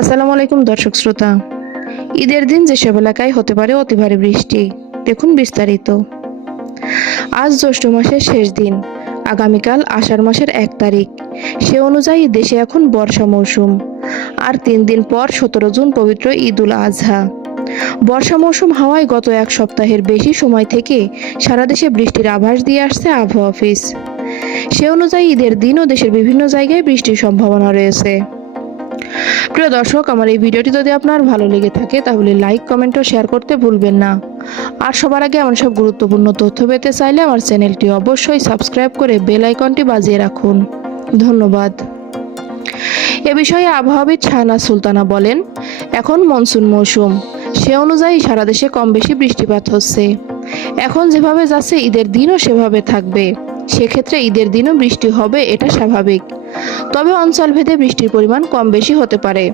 আসসালামু আলাইকুম দর্শক শ্রোতা। ঈদের দিন যেসব এলাকায় হতে পারে অতি ভারী বৃষ্টি, দেখুন বিস্তারিত। আজ জ্যৈষ্ঠ মাসের শেষ দিন, আগামীকাল আষাঢ় মাসের 1 তারিখ। সে অনুযায়ী দেশে এখন বর্ষা মৌসুম। আর 3 দিন পর 17 জুন পবিত্র ঈদ উল আজহা। বর্ষা মৌসুম হওয়ায় গত এক সপ্তাহের বেশি সময় থেকে সারা দেশে বৃষ্টির আভাস দিয়ে আসছে আবহাওয়া অফিস। সে অনুযায়ী ঈদের দিনও দেশের বিভিন্ন জায়গায় বৃষ্টির সম্ভাবনা রয়েছে। প্রিয় দর্শক, আমার এই ভিডিওটি যদি আপনার ভালো লেগে থাকে তাহলে লাইক, কমেন্ট ও শেয়ার করতে ভুলবেন না। আর সবার আগে এমন সব গুরুত্বপূর্ণ তথ্য পেতে চাইলে আমার চ্যানেলটি অবশ্যই সাবস্ক্রাইব করে বেল আইকনটি বাজিয়ে রাখুন। ধন্যবাদ। এ বিষয়ে আবহাওয়াবিদ শাহনাজ সুলতানা বলেন, এখন মনসুন মৌসুম। সে অনুযায়ী সারা দেশে কম বেশি বৃষ্টিপাত হচ্ছে। এখন যেভাবে যাচ্ছে ঈদের দিনও সেভাবে থাকবে। সেক্ষেত্রে ঈদের দিনও বৃষ্টি হবে, এটা স্বাভাবিক। তবে অঞ্চলভেদে বৃষ্টির পরিমাণ কম বেশি হতে পারে।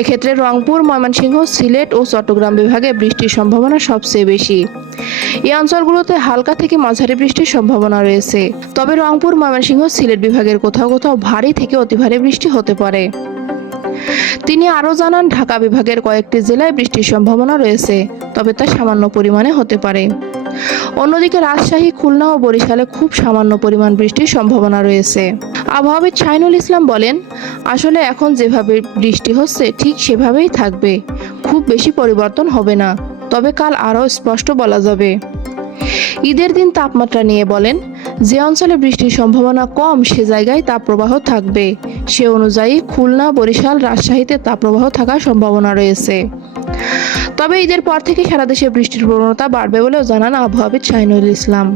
এক্ষেত্রে রংপুর, ময়মনসিংহ, সিলেট ও চট্টগ্রাম বিভাগে বৃষ্টির সম্ভাবনা সবচেয়ে বেশি। এই অঞ্চলগুলোতে হালকা থেকে মাঝারি বৃষ্টির সম্ভাবনা রয়েছে। তবে রংপুর, ময়মনসিংহ, সিলেট বিভাগের কোথাও কোথাও ভারী থেকে অতি ভারী বৃষ্টি হতে পারে। তিনি আরও জানান, ঢাকা বিভাগের কয়েকটি জেলায় বৃষ্টির সম্ভাবনা রয়েছে, তবে তা সামান্য পরিমাণে হতে পারে। অন্যদিকে রাজশাহী, খুলনা ও বরিশালে খুব সামান্য পরিমাণ বৃষ্টির সম্ভাবনা রয়েছে। আবহাওয়াবিদ শাহিনুল ইসলাম বলেন, আসলে এখন যেভাবে বৃষ্টি হচ্ছে ঠিক সেভাবেই থাকবে। খুব বেশি পরিবর্তন হবে না, তবে কাল আরও স্পষ্ট বলা যাবে। ঈদের দিন তাপমাত্রা নিয়ে বলেন, যে অঞ্চলে বৃষ্টির সম্ভাবনা কম সে জায়গায় তাপপ্রবাহ থাকবে। সে অনুযায়ী খুলনা, বরিশাল, রাজশাহীতে তাপপ্রবাহ থাকার সম্ভাবনা রয়েছে। তবে ঈদের পর থেকে সারা দেশে বৃষ্টির প্রবণতা বাড়বে বলেও জানান আবহাওয়াবিদ শাহিনুল ইসলাম।